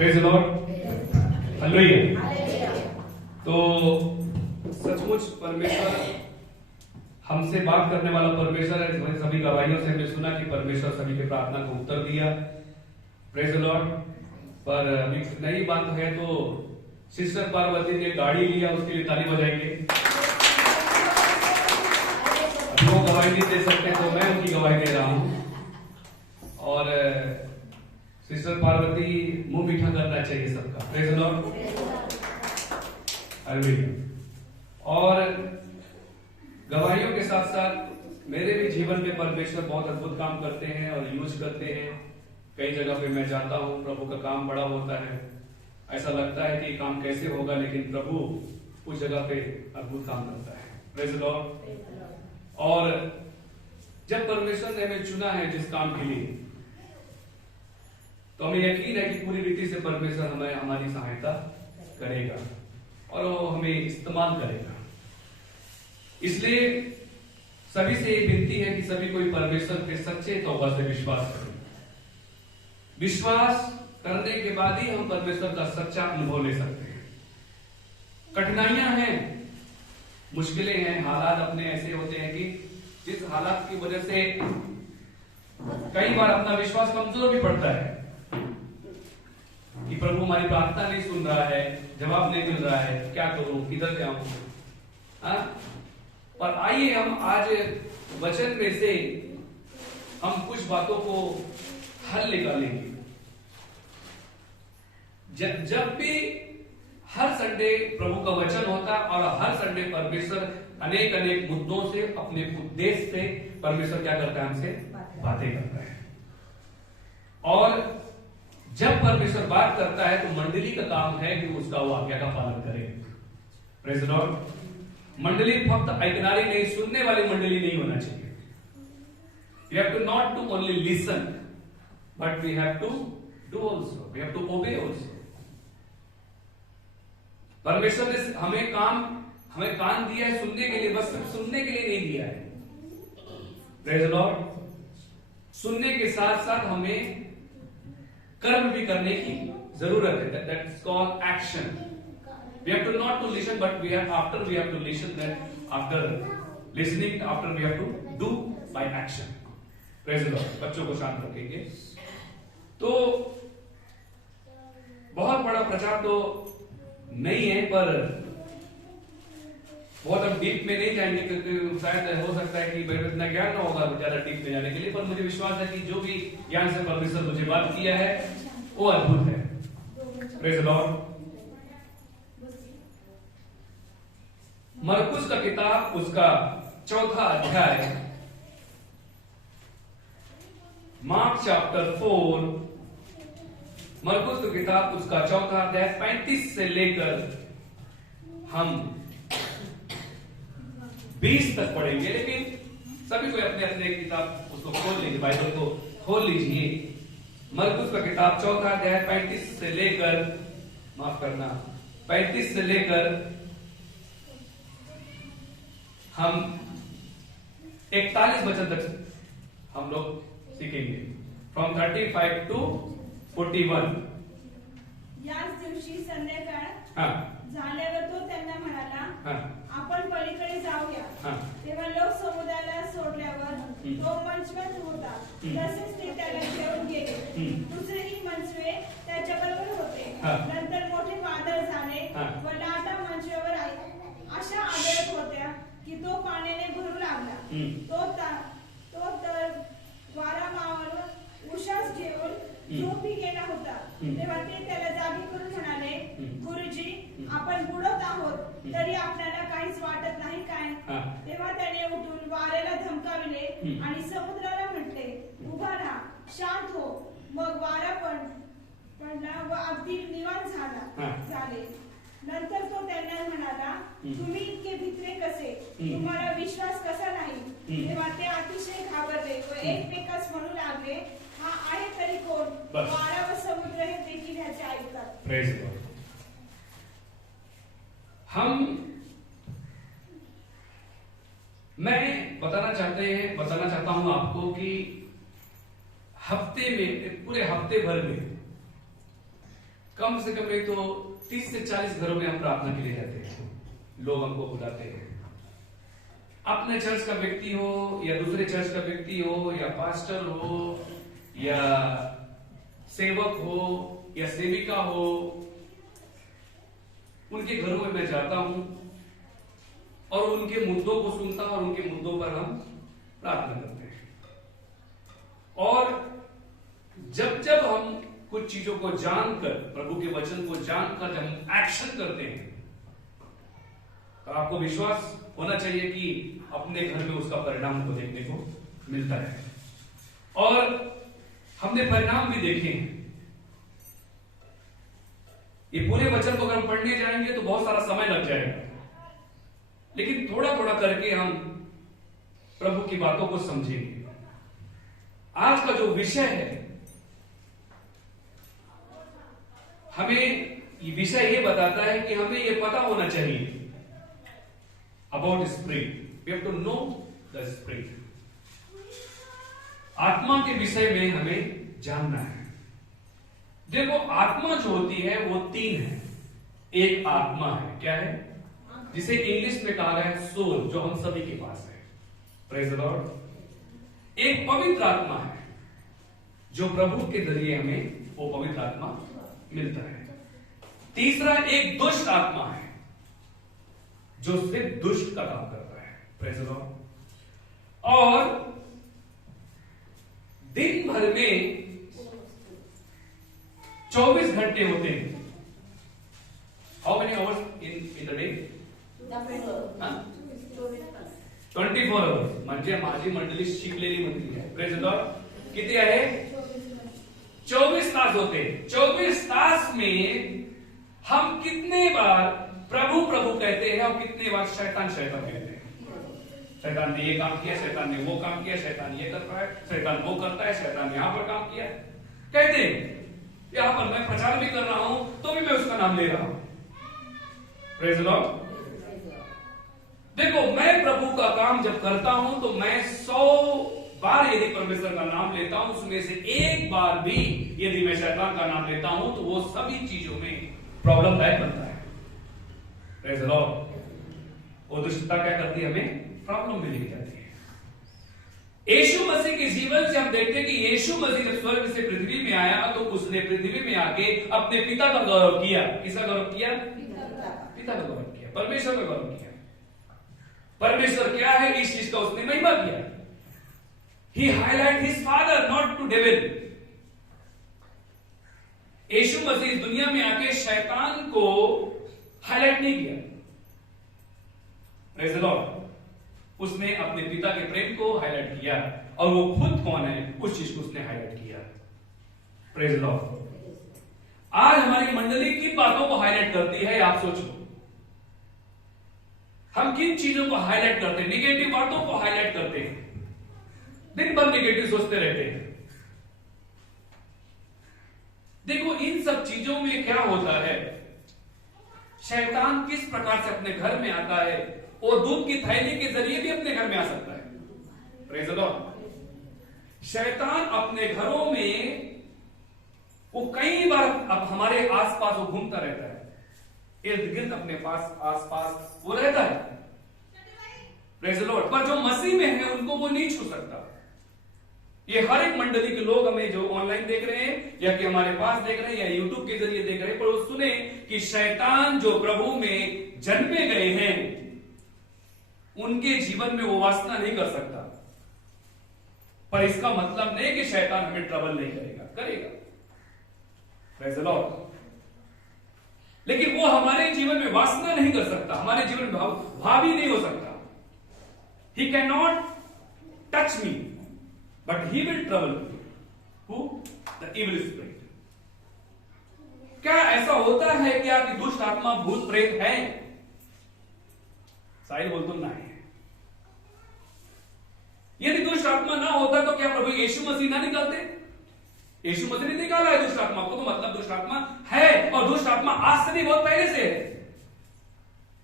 Praise the Lord, hallelujah. तो सचमुच परमेश्वर हमसे बात करने वाला परमेश्वर है। सभी गवाहियों से हमने सुना कि परमेश्वर सभी की प्रार्थना को उत्तर दिया। Praise the Lord. पर अभी नई बात है तो सिस्टर पार्वती ने गाड़ी लिया, उसके लिए ताली बजाएंगे। वो गवाही नहीं दे सकते तो मैं उनकी गवाही दे रहा हूं। और सिस्टर पार्वती मुंह मीठा करना चाहिए सबका। Praise the Lord, hallelujah. और गवाहियों के साथ साथ मेरे भी जीवन में परमेश्वर बहुत अद्भुत काम करते हैं और यूज करते हैं। कई जगह पे मैं जाता हूं, प्रभु का काम बड़ा होता है। ऐसा लगता है कि काम कैसे होगा, लेकिन प्रभु उस जगह पे अद्भुत काम करता है। Praise the Lord. और जब परमेश्वर ने हमें चुना है जिस काम के लिए, तो हमें यकीन है कि पूरी रीति से परमेश्वर हमें हमारी सहायता करेगा और वो हमें इस्तेमाल करेगा। इसलिए सभी से ये विनती है कि सभी कोई परमेश्वर के सच्चे तौबा से विश्वास करें। विश्वास करने के बाद ही हम परमेश्वर का सच्चा अनुभव ले सकते हैं। कठिनाइयां हैं, मुश्किलें हैं, हालात अपने ऐसे होते हैं कि जिस हालात की वजह से कई बार अपना विश्वास कमजोर भी पड़ता है कि प्रभु हमारी प्रार्थना नहीं सुन रहा है, जवाब नहीं मिल रहा है, क्या करूं, किधर जाऊं। पर आइए हम आज वचन में से हम कुछ बातों को हल निकालेंगे। जब भी हर संडे प्रभु का वचन होता और हर संडे परमेश्वर अनेक अनेक मुद्दों से, अपने उद्देश्य से परमेश्वर क्या करता है, हमसे बातें करता है। और जब परमेश्वर बात करता है तो मंडली का काम है कि उसका वो आज्ञा का पालन करे। Praise the Lord. मंडली फक्त ऐकणारी नहीं, सुनने वाली मंडली नहीं होना चाहिए। We have to not to only listen, but we have to do also, we have to obey also. परमेश्वर ने हमें कान दिया है सुनने के लिए, बस सिर्फ सुनने के लिए नहीं दिया है। Praise the Lord. सुनने के साथ साथ हमें कर्म भी करने की जरूरत है। That's called action. We have to not to listen, but we have to listen. Then after listening, we have to do by action. Praise the Lord. बच्चों को शांत रखेंगे। तो बहुत बड़ा प्रचार तो नहीं है, पर बहुत हम डीप में नहीं जाएंगे क्योंकि शायद हो सकता है कि मेरे इतना ज्ञान ना होगा ज्यादा डीप में जाने के लिए। पर मुझे विश्वास है कि जो भी ज्ञान से परमेश्वर मुझे बात किया है वो अद्भुत है। Praise the Lord. मरकुस का किताब उसका 4 अध्याय, मार्क चैप्टर 4, मरकुस की किताब उसका 4 अध्याय 35 से लेकर हम 20 तक पढ़ेंगे। लेकिन सभी को अपने अपने किताब उसको खोल लीजिए, बाइबल को खोल लीजिए। मरकुस का किताब 4 अध्याय 35 से लेकर, माफ करना, 35 से लेकर हम 41 वचन तक हम लोग सीखेंगे। From 35 to 41। याच दिवशी संध्याकाळ झाल्यावर तो त्यांना म्हणाला, आपण पलीकडे जाऊया। तेव्हा लोक समुद्राला सोडल्यावर तो मंचवर होता, तसेच ते त्याला घेऊन गेले। दुसरेही मंचवे त्याच्याबरोबर होते। नंतर मोठे वादळ झाले व लाटा मंचवर अशा आदळत होत्या की तो पाण्याने भरू लागला। तो तर वारामावर उश्वास घेऊन झोपी गेला होता। तेव्हा ते त्याला जागी करून म्हणाले, गुरुजी, आपण बुडत आहोत, तरी आपल्याला काहीच वाटत नाही काय? तेव्हा त्याने उठून वाऱ्याला धमकाविले आणि समुद्राला म्हटले, उभा राहा, शांत हो। मग वारा पडला व अगदी निवांत झाले। नंतर तो त्यांना म्हणाला, तुम्ही इतके भित्रे कसे? तुम्हाला विश्वास कसा नाही? तेव्हा ते अतिशय घाबरले व एकमेकास म्हणू लागले, हा आहे तरी कोण? वारा व समुद्र हे देखील ह्याचे ऐकतात। Praise God. मैं बताना चाहता हूं आपको कि हफ्ते में, पूरे हफ्ते भर में कम से कम नहीं तो 30 से 40 घरों में हम प्रार्थना के लिए जाते हैं, लोग हमको बुलाते हैं। अपने चर्च का व्यक्ति हो या दूसरे चर्च का व्यक्ति हो या पास्टर हो या सेवक हो या सेविका हो, उनके घरों में मैं जाता हूं और उनके मुद्दों को सुनता और उनके मुद्दों पर हम प्रार्थना करते हैं। और जब जब हम कुछ चीजों को जानकर, प्रभु के वचन को जानकर जब हम एक्शन करते हैं, तो आपको विश्वास होना चाहिए कि अपने घर में उसका परिणाम हमको देखने को मिलता है। और हमने परिणाम भी देखे हैं। ये पूरे वचन को अगर हम पढ़ने जाएंगे तो बहुत सारा समय लग जाएगा, लेकिन थोड़ा थोड़ा करके हम प्रभु की बातों को समझेंगे। आज का जो विषय है, हमें ये विषय ये बताता है कि हमें ये पता होना चाहिए about spirit. We have to know the spirit. आत्मा के विषय में हमें जानना है। देखो, आत्मा जो होती है वो 3 है। एक आत्मा है, क्या है, जिसे इंग्लिश में कहा है सोल, जो हम सभी के पास है। Praise the Lord. एक पवित्र आत्मा है जो प्रभु के जरिए हमें वो पवित्र आत्मा मिलता है। तीसरा एक दुष्ट आत्मा है जो सिर्फ दुष्ट का काम करता है। Praise the Lord. और दिन भर में 24 घंटे होते हैं। How many hours in the day? 24 hours. म्हणजे माझी मंडळी शिकलेली मंडळी आहे. Praise the Lord. किती आहे? 24 तास होते हैं। 24 तास में हम कितने बार प्रभु प्रभु कहते हैं और कितने बार शैतान शैतान कहते हैं। शैतान ने ये काम किया, शैतान ने वो काम किया, शैतान ये कर रहा है, शैतान वो करता है, शैतान यहां पर काम किया, कहते हैं। यहां पर मैं प्रचार भी कर रहा हूं तो भी मैं उसका नाम ले रहा हूं। Praise the Lord. देखो, मैं प्रभु का काम जब करता हूं तो मैं 100 बार यदि परमेश्वर का नाम लेता हूं, उसमें से एक बार भी यदि मैं शैतान का नाम लेता हूं तो वो सभी चीजों में प्रॉब्लम दायक बनता है। Praise the Lord. वो दुष्टता क्या करती है? हमें प्रॉब्लम में लेके जाती है। यीशु मसीह के जीवन से हम देखते हैं कि यीशु मसीह जब स्वर्ग से पृथ्वी में आया तो उसने पृथ्वी में आके अपने पिता का गौरव किया। किसका गौरव किया? पिता का गौरव किया, परमेश्वर का गौरव किया। परमेश्वर क्या है, इस चीज का उसने महिमा किया। He highlight his father, not to devil. यीशु मसीह इस दुनिया में आके शैतान को हाईलाइट नहीं किया। Praise the Lord. उसने अपने पिता के प्रेम को हाईलाइट किया और वो खुद कौन है उस चीज को उसने हाईलाइट किया। Praise the Lord. आज हमारी मंडली किन बातों को हाईलाइट करती है, आप सोचो। हम किन चीजों को हाईलाइट करते हैं? निगेटिव बातों को हाईलाइट करते हैं। दिन भर निगेटिव सोचते रहते हैं। देखो, इन सब चीजों में क्या होता है, शैतान किस प्रकार से अपने घर में आता है, वो दूध की थैली के जरिए भी अपने घर में आ सकता है। Praise the lord. शैतान अपने घरों में वो कई बार अब हमारे आसपास वो घूमता रहता है, इर्द गिर्द अपने पास आसपास वो रहता है। Praise the Lord. पर जो मसीह में है उनको वो नहीं छू सकता। ये हर एक मंडली के लोग हमें जो ऑनलाइन देख रहे हैं या कि हमारे पास देख रहे हैं या यूट्यूब के जरिए देख रहे हैं, पर वो सुने कि शैतान जो प्रभु में जन्मे गए हैं उनके जीवन में वो वासना नहीं कर सकता। पर इसका मतलब नहीं कि शैतान हमें ट्रबल नहीं करेगा, करेगा। Praise the Lord. लेकिन वो हमारे जीवन में वासना नहीं कर सकता, हमारे जीवन में भावी नहीं हो सकता। He can not touch me but he will trouble you. Who? The evil spirit. क्या ऐसा होता है क्या कि दुष्ट आत्मा भूत प्रेत है? साहिल बोल तो नहीं है। यदि दुष्ट आत्मा ना होता तो क्या प्रभु यीशु मसीह ना निकालते? यीशु मसीह ने निकाला है दुष्ट आत्मा को, तो मतलब दुष्ट आत्मा है, और दुष्ट आत्मा आज से नहीं, बहुत पहले से है।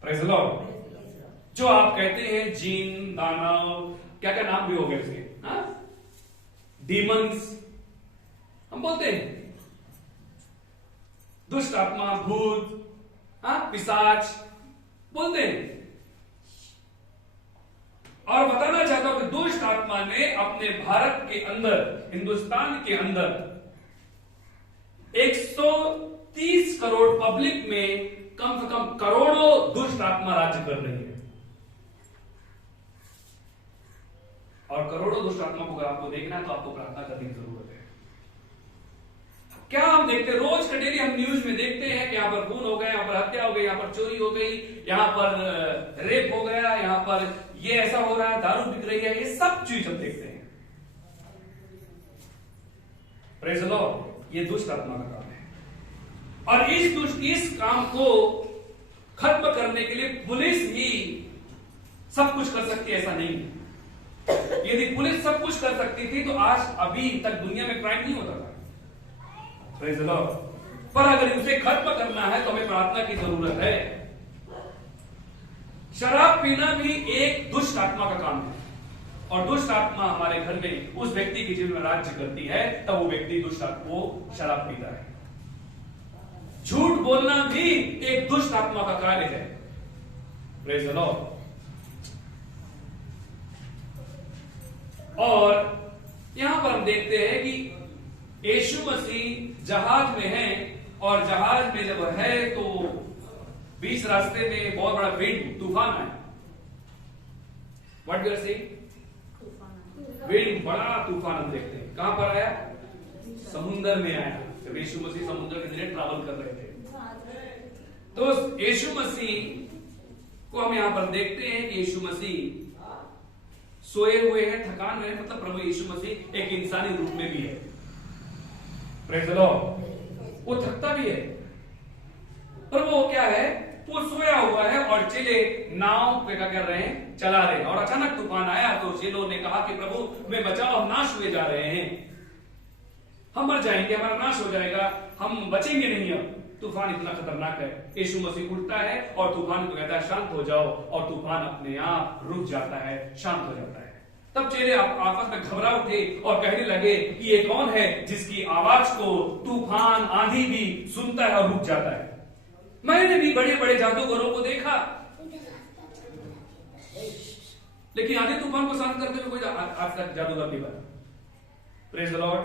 Praise the Lord. जो आप कहते हैं जीन, दानव, क्या क्या नाम भी हो गए उसके, हाँ? डीमंस हम बोलते हैं, दुष्ट आत्मा, भूत, पिशाच बोलते हैं। और बताना चाहता हूं कि दुष्ट आत्मा ने अपने भारत के अंदर, हिंदुस्तान के अंदर 130 करोड़ पब्लिक में कम से कम करोड़ों दुष्ट आत्मा राज्य कर रही है। और करोड़ों दुष्ट आत्मा को अगर आपको देखना है तो आपको प्रार्थना करने की जरूरत है। क्या हम देखते हैं रोज का डेली, हम न्यूज में देखते हैं कि यहां पर खून हो गया, यहां पर हत्या हो गई, यहां पर चोरी हो गई, यहां पर रेप हो गया, यहां पर ये ऐसा हो रहा है, दारू बिक रही है, ये सब चीज हम देखते हैं। प्रेज़ द लॉर्ड, ये दुष्ट आत्मा का काम है। और इस काम को खत्म करने के लिए पुलिस ही सब कुछ कर सकती है, ऐसा नहीं है। यदि पुलिस सब कुछ कर सकती थी तो आज अभी तक दुनिया में क्राइम नहीं होता था। Praise the Lord. पर अगर उसे खत्म करना है तो हमें प्रार्थना की जरूरत है। शराब पीना भी एक दुष्ट आत्मा का काम है, और दुष्ट आत्मा हमारे घर में उस व्यक्ति के जीवन में राज्य करती है, तब वो व्यक्ति दुष्ट आत्मा को शराब पीता है। झूठ बोलना भी एक दुष्ट आत्मा का कार्य है। Praise the Lord. और यहां पर हम देखते हैं कि यीशु मसीह जहाज में है, और जहाज में जब है तो बीच रास्ते में बहुत बड़ा विंड, तूफान आया। What we are saying? Wind, बड़ा तूफान हम देखते हैं। कहां पर आया? समुद्र में आया। जब यीशु मसीह समुद्र के जरिए ट्रैवल कर रहे थे, तो यीशु मसीह को हम यहां पर देखते हैं कि यीशु मसीह सोए हुए हैं, थकान में है, मतलब प्रभु यीशु मसीह एक इंसानी रूप में भी है। Praise the Lord. वो थकता भी है, पर वो क्या है, वो सोया हुआ है, और चेले नाव पे क्या कर रहे हैं, चला रहे हैं। और अचानक तूफान आया तो चेलों ने कहा कि प्रभु हमें बचाओ, हम नाश हुए जा रहे हैं, हम मर जाएंगे, हमारा नाश हो जाएगा, हम बचेंगे नहीं, अब तूफान इतना खतरनाक है। यीशु मसीह उठता है और तूफान को कहता है शांत हो जाओ, और तूफान अपने आप रुक जाता है, शांत हो जाता है। तब चेले आपस में घबरा उठे और कहने लगे कि ये कौन है जिसकी आवाज को तूफान, आंधी भी सुनता है और रुक जाता है। मैंने भी बड़े बड़े जादूगरों को देखा, लेकिन आंधी तूफान को शांत करते हुए कोई आज तक जादूगर नहीं बना। Praise the Lord.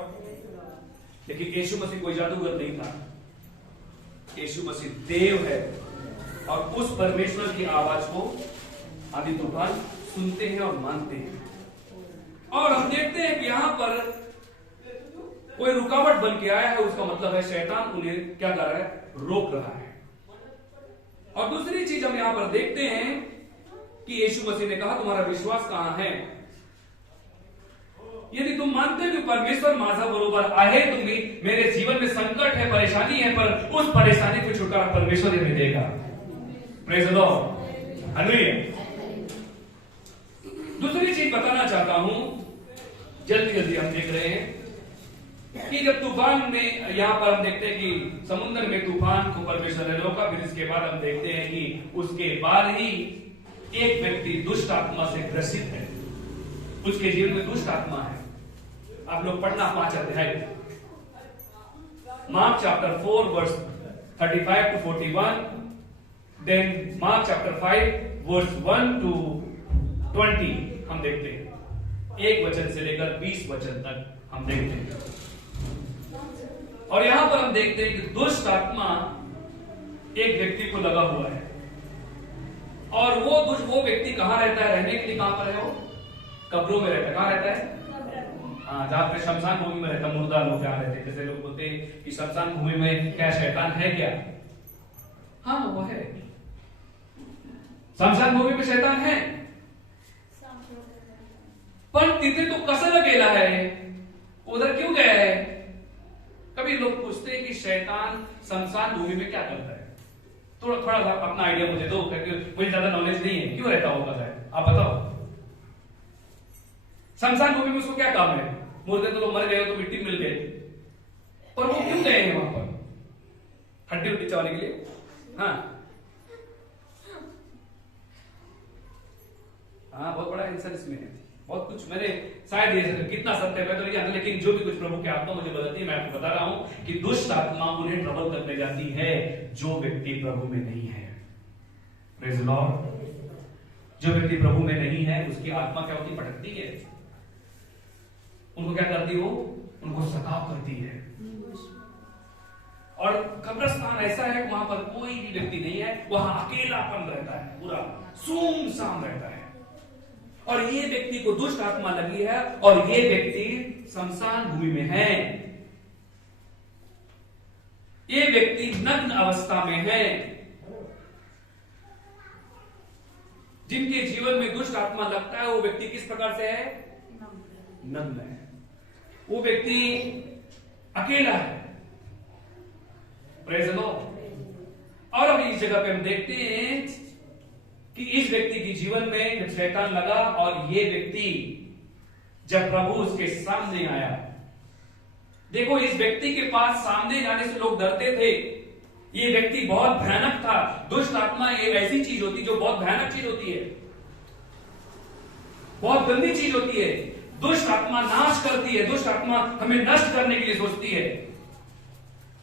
लेकिन यीशु मसीह कोई जादूगर नहीं था। यीशु मसीह देव है, और उस परमेश्वर की आवाज को आंधी तूफान सुनते हैं और मानते हैं। और हम देखते हैं कि यहां पर कोई रुकावट बन के आया है, उसका मतलब है शैतान उन्हें क्या कर रहा है, रोक रहा है। और दूसरी चीज हम यहां पर देखते हैं कि यीशु मसीह ने कहा तुम्हारा विश्वास कहां है? यदि तुम मानते हो कि परमेश्वर माझा बरोबर आहे, तुम्हें मेरे जीवन में संकट है, परेशानी है, पर उस परेशानी को छुटकारा परमेश्वर हमें देगा। Praise the Lord. हालेलुया। दूसरी चीज बताना चाहता हूं, जल्दी जल्दी हम देख रहे हैं कि जब तूफान में, यहां पर हम देखते हैं कि समुद्र में तूफान को परमेश्वर ने रोका, फिर इसके बाद हम देखते हैं कि उसके बाद ही एक व्यक्ति दुष्ट आत्मा से ग्रसित है, उसके जीवन में दुष्ट आत्मा है। आप लोग पढ़ना 5 अध्याय, Mark chapter 4 verse 35 to 41, then Mark chapter 5 verse 1 to 20 हम देखते हैं। 1 वचन से लेकर 20 वचन तक हम देखते हैं। और यहां पर हम देखते हैं कि दुष्ट आत्मा एक व्यक्ति को लगा हुआ है, और वो व्यक्ति कहां रहता है, रहने के लिए कहां पर है? वो कब्रों में रहता है। कहां रहता है? जहां पे शमशान भूमि में रहता, मुर्दा लोग जहां रहते हैं। जैसे लोग बोलते हैं कि शमशान भूमि में क्या शैतान है क्या? हाँ, वो है। शमशान भूमि में शैतान है, पण तिथे तो कसं गेला है, उधर क्यों गया है? कभी लोग पूछते हैं कि शैतान शमशान भूमि में क्या करता है? थोड़ा सा अपना आइडिया मुझे दो, क्योंकि मुझे ज्यादा नॉलेज नहीं है। क्यों रहता होगा शायद, आप बताओ। शमशान भूमि में उसको क्या काम है? मुर्दे तो लोग मर गए, तो मिट्टी मिल गई, पर वो क्यों गए हैं वहां पर? हड्डी उड्डी चबाने के लिए? हाँ, बहुत बड़ा आंसर इसमें है। बहुत कुछ मैंने शायद ये कितना सत्य मैं तो नहीं जानता, लेकिन जो भी कुछ प्रभु की आत्मा मुझे बताती है मैं आपको बता रहा हूं कि दुष्ट आत्मा उन्हें ट्रबल करने जाती है जो व्यक्ति प्रभु में नहीं है। Praise the Lord. जो व्यक्ति प्रभु में नहीं है उसकी आत्मा क्या होती, भटकती है। उनको क्या करती हो, उनको सताव करती है। और कब्रिस्तान ऐसा है कि वहां पर कोई भी व्यक्ति नहीं है, वहां अकेलापन रहता है, पूरा सुनसान रहता है। और ये व्यक्ति को दुष्ट आत्मा लगी है और ये व्यक्ति शमशान भूमि में है, ये व्यक्ति नग्न अवस्था में है। जिनके जीवन में दुष्ट आत्मा लगता है वो व्यक्ति किस प्रकार से है, नग्न है। वो व्यक्ति अकेला है। Praise the Lord. और अब इस जगह पे हम देखते हैं कि इस व्यक्ति के जीवन में जब शैतान लगा और ये व्यक्ति जब प्रभु उसके सामने आया, देखो इस व्यक्ति के पास सामने जाने से लोग डरते थे। ये व्यक्ति बहुत भयानक था। दुष्ट आत्मा ये ऐसी चीज होती जो बहुत भयानक चीज होती है, बहुत गंदी चीज होती है। दुष्ट आत्मा नाश करती है, दुष्ट आत्मा हमें नष्ट करने के लिए सोचती है।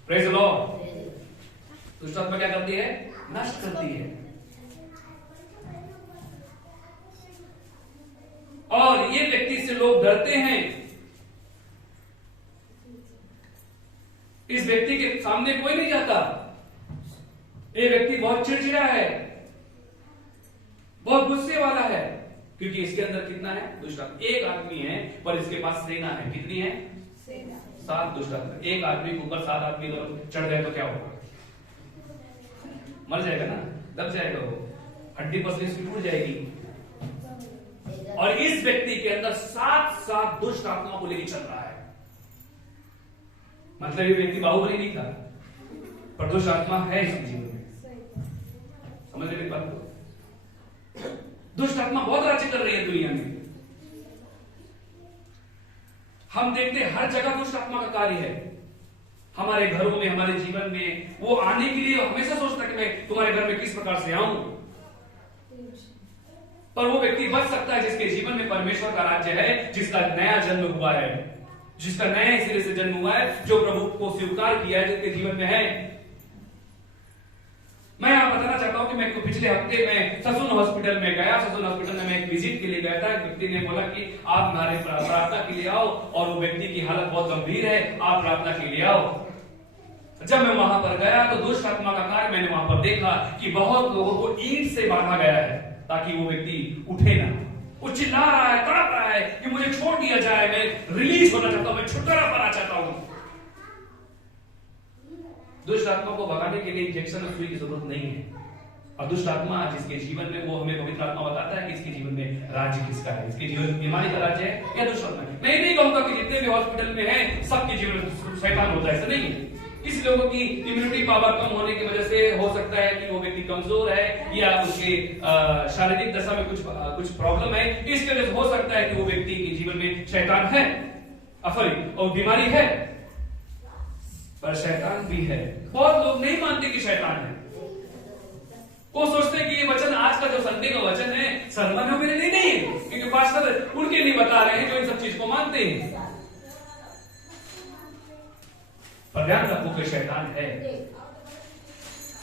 Praise the Lord. दुष्ट आत्मा क्या करती है, नष्ट करती है। और ये व्यक्ति से लोग डरते हैं। इस व्यक्ति के सामने कोई नहीं जाता। ये व्यक्ति बहुत चिड़चिड़ा है, बहुत गुस्से वाला है, क्योंकि इसके अंदर कितना है, दुष्ट आत्मा। एक आदमी है पर इसके पास सेना है। कितनी है, 7 दुष्ट आत्मा। एक आदमी के ऊपर 7 आदमी अगर चढ़ गए तो क्या होगा, मर जाएगा ना, दब जाएगा, वो हड्डी पसली उसकी टूट जाएगी। और इस व्यक्ति के अंदर 7 दुष्ट आत्मा को लेकर चल रहा है। मतलब ये व्यक्ति बाहुबली नहीं था, पर दुष्ट आत्मा है इसके जीवन में। समझ रहे बात को? दुष्ट आत्मा बहुत राज्य कर रही है दुनिया में। हम देखते हैं हर जगह दुष्ट आत्मा का कार्य है। हमारे घरों में, हमारे जीवन में वो आने के लिए हमेशा सोचता है कि मैं तुम्हारे घर में किस प्रकार से आऊं। पर वो व्यक्ति बच सकता है जिसके जीवन में परमेश्वर का राज्य है, जिसका नया जन्म हुआ है, जिसका नए सिरे से जन्म हुआ है, जो प्रभु को स्वीकार किया है, जिसके जीवन में है। मैं यहां बताना चाहता हूं कि मैं पिछले हफ्ते में ससुन हॉस्पिटल में गया। ससुन हॉस्पिटल में मैं एक विजिट के लिए गया था। व्यक्ति ने बोला कि आप हमारे प्रार्थना के लिए आओ, और वो व्यक्ति की हालत बहुत गंभीर है, आप प्रार्थना के लिए आओ। जब मैं वहां पर गया तो दुष्ट आत्मा का कार्य मैंने वहां पर देखा कि बहुत लोगों को ईंट से बांधा गया है ताकि वो व्यक्ति उठे ना। वो चिल्ला रहा है, तड़प रहा है कि मुझे छोड़ दिया जाए, मैं रिलीज होना चाहता हूं, मैं छुटकारा पाना चाहता हूं। दुष्ट आत्मा को भगाने के लिए इंजेक्शन और सुई की जरूरत नहीं है। और दुष्ट आत्मा जिसके जीवन में, वो हमें पवित्र आत्मा बताता है कि इसके जीवन में राज्य किसका है, इसके जीवन में बीमारी का राज्य है या दुष्ट आत्मा। मैं नहीं कहूंगा कि जितने भी हॉस्पिटल में हैं सबके जीवन में शैतान होता है, ऐसा नहीं है। किसी लोगों की इम्यूनिटी पावर कम होने की वजह से हो सकता है कि वो व्यक्ति कमजोर है, या उसके शारीरिक दशा में कुछ प्रॉब्लम है, इस वजह से हो सकता है कि वो व्यक्ति के जीवन में शैतान है, और बीमारी है, पर शैतान भी है। बहुत लोग नहीं मानते कि शैतान है। वो सोचते हैं कि ये वचन, आज का जो संडे का वचन है, सरमन मेरे लिए नहीं है, क्योंकि पास्टर उनके लिए बता रहे हैं जो इन सब चीज को मानते हैं। पर ध्यान रखो कि शैतान है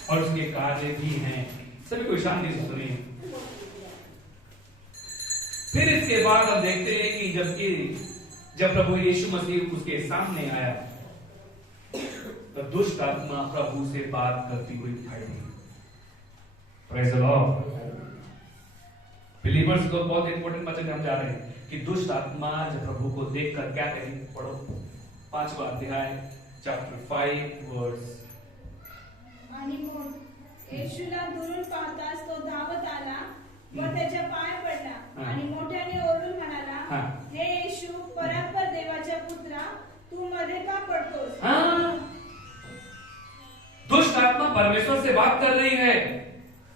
और उसके कार्य भी हैं। सभी को शांति से सुनिए। फिर इसके बाद हम देखते हैं कि जब प्रभु यीशु मसीह उसके सामने आया तो दुष्ट आत्मा प्रभु से बात करती हुई दिखाई दी। Praise the Lord. बिलीवर्स को बहुत इंपॉर्टेंट वचन हम जा रहे हैं कि दुष्ट आत्मा जब प्रभु को देखकर क्या कही, पढ़ो 5वां अध्याय चैप्टर 5 वर्स। आणि मग येशूला दुरून पाहताच तो धावत आला व त्याच्या पाय पडला आणि मोठ्याने ओरडून म्हणाला, हे येशू, परात्पर देवाच्या पुत्रा, तू मध्ये का पडतोस? दुष्ट आत्मा परमेश्वर से बात कर रही है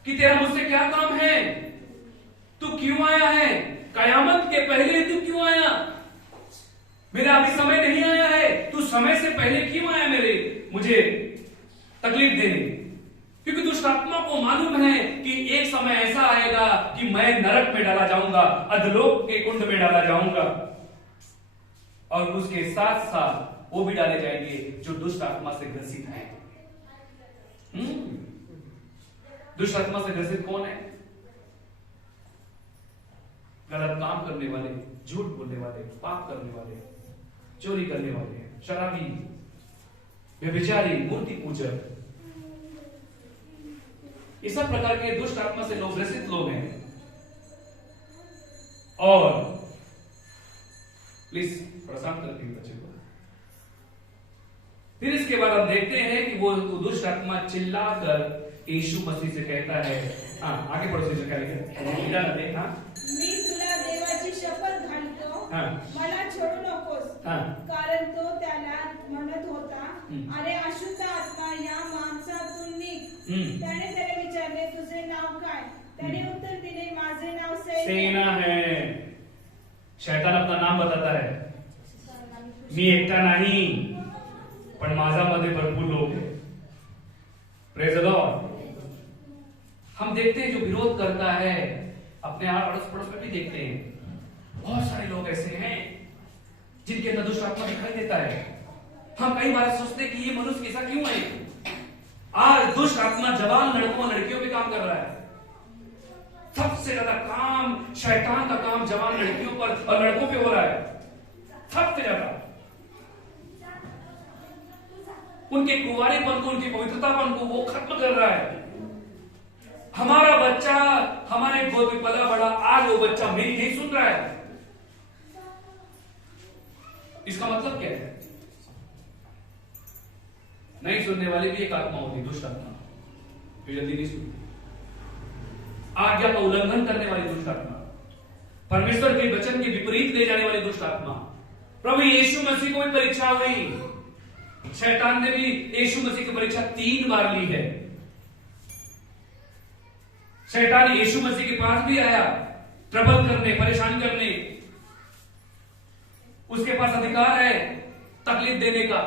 कि तेरा मुझसे क्या काम है, तू क्यों आया है, कयामत के पहले तू क्यों आया, मेरा अभी समय नहीं आया है, तू समय से पहले क्यों आया मुझे तकलीफ देने। क्योंकि दुष्ट आत्मा आपको मालूम है कि एक समय ऐसा आएगा कि मैं नरक में डाला जाऊंगा, अधलोक के कुंड में डाला जाऊंगा, और उसके साथ साथ वो भी डाले जाएंगे जो दुष्ट आत्मा से ग्रसित है। दुष्ट आत्मा से ग्रसित कौन है? गलत काम करने वाले, झूठ बोलने वाले, पाप करने वाले, चोरी करने वाले, शराबी, व्यभिचारी, मूर्ति पूजक, इस सब प्रकार के दुष्ट आत्मा से लोग ग्रसित लोग हैं। और प्लीज प्रशांत करके बच्चे को। फिर इसके बाद हम देखते हैं कि वो दुष्ट आत्मा चिल्लाकर यीशु मसीह से कहता है, हाँ आगे पढ़ो से क्या लिखा, मी तुला देवाची शपथ घालतो, मला छोडू नकोस, कारण तो त्याला म्हणत होता, अरे अशुद्ध आत्मा या माणसातून निघ. त्याने त्याला विचारले, तुझे नाव काय? त्याने उत्तर दिले, माझे नाव सेना है. शैतान अपना नाम बताता है, मी एकटा नाही, पण माझ्यामध्ये भरपूर लोक हैं. Praise the Lord. हम देखते हैं जो विरोध करता है, अपने अड़ोस पड़ोस में भी देखते हैं, बहुत सारे लोग ऐसे हैं जिनके अंदर दुष्ट आत्मा दिखाई देता है. हम कई बार सोचते हैं कि ये मनुष्य ऐसा क्यों है. आज दुष्ट आत्मा जवान लड़कों लड़कियों पे काम कर रहा है. सबसे ज्यादा काम शैतान का काम जवान लड़कियों पर और लड़कों पे हो रहा है. सबसे ज्यादा उनके कुंवारेपन को, उनकी पवित्रतापन को वो खत्म कर रहा है. हमारा बच्चा हमारे गोद में पला बड़ा, आज वो बच्चा मेरी नहीं सुन रहा है. इसका मतलब क्या है? नहीं सुनने वाली भी एक आत्मा होती, दुष्ट आत्मा, जो जल्दी नहीं सुनती. आज्ञा का उल्लंघन करने वाली दुष्ट आत्मा, परमेश्वर के वचन के विपरीत ले जाने वाली दुष्ट आत्मा. प्रभु यीशु मसीह को भी परीक्षा हुई. शैतान ने भी यीशु मसीह की परीक्षा 3 बार ली है. शैतान यीशु मसीह के पास भी आया ट्रबल करने, परेशान करने. उसके पास अधिकार है तकलीफ देने का.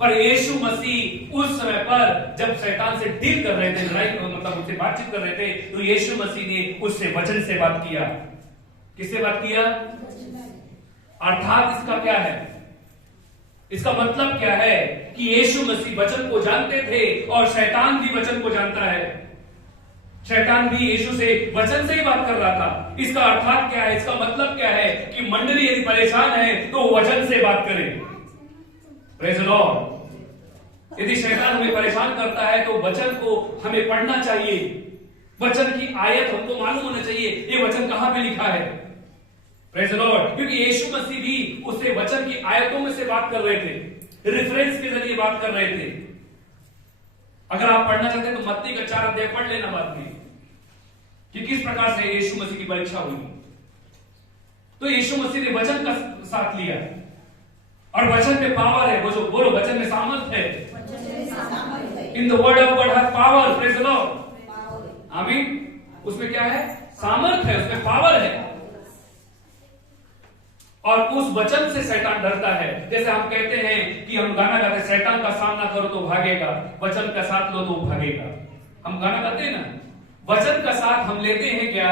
पर यीशु मसीह उस समय पर जब शैतान से डील कर रहे थे, लड़ाई मतलब उससे बातचीत कर रहे थे, तो यीशु मसीह ने उससे वचन से बात किया. किससे बात किया? अर्थात इसका क्या है? इसका मतलब क्या है कि यीशु मसीह वचन को जानते थे और शैतान भी वचन को जानता है. शैतान भी यीशु से वचन से ही बात कर रहा था. इसका अर्थात क्या है? इसका मतलब क्या है कि मंडली यदि परेशान है तो वचन से बात करे. Praise the Lord. यदि शैतान हमें परेशान करता है तो वचन को हमें पढ़ना चाहिए. वचन की आयत हमको मालूम होना चाहिए, ये वचन कहां पे लिखा है. Praise the Lord. क्योंकि यीशु मसीह भी उससे वचन की आयतों में से बात कर रहे थे, रेफरेंस के जरिए बात कर रहे थे. अगर आप पढ़ना चाहते हैं तो मत्ती का 4 अध्याय पढ़ लेना बाद में कि किस प्रकार से यीशु मसीह की परीक्षा हुई. तो यीशु मसीह ने वचन का साथ लिया और वचन में पावर है. वो जो बोलो, वचन में सामर्थ है. In the word of God has power. Praise the Lord. आमीन. उसमें क्या है? सामर्थ है, उसमें पावर है. और उस वचन से शैतान डरता है. जैसे हम कहते हैं कि हम गाना गाते हैं, शैतान का सामना करो तो भागेगा, वचन का साथ लो तो भागेगा. हम गाना गाते हैं ना, वचन का साथ हम लेते हैं क्या?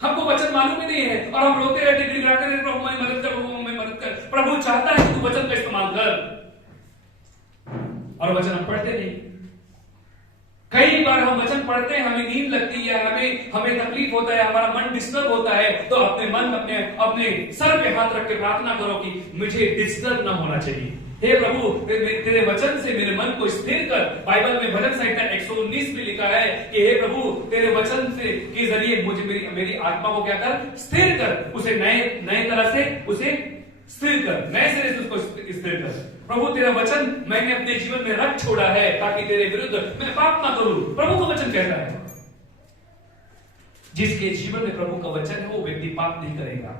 हमको वचन मालूम ही नहीं है और हम रोते रहते, गिड़गिड़ाते रहते, प्रभु मेरी मदद कर, प्रभु मेरी मदद कर. प्रभु चाहता है कि तू वचन का इस्तेमाल कर, और वचन हम पढ़ते नहीं. कई बार हम वचन पढ़ते हैं, हमें नींद लगती है, हमें तकलीफ होता है, हमारा मन डिस्टर्ब होता है, तो अपने सर पे हाथ रख के प्रार्थना करो कि मुझे डिस्टर्ब ना होना चाहिए. हे प्रभु, तेरे वचन से मेरे मन को स्थिर कर. बाइबल में भजन संहिता 119 में लिखा है कि हे प्रभु, तेरे वचन से के जरिए मुझे मेरी आत्मा को क्या कर? स्थिर कर. उसे नए तरह से उसे स्थिर कर, नए सिरे से उसको स्थिर कर. प्रभु, तेरा वचन मैंने अपने जीवन में रख छोड़ा है ताकि तेरे विरुद्ध मैं पाप ना करूं. प्रभु का वचन कहता है. जिसके जीवन में प्रभु का वचन है वो व्यक्ति पाप नहीं करेगा.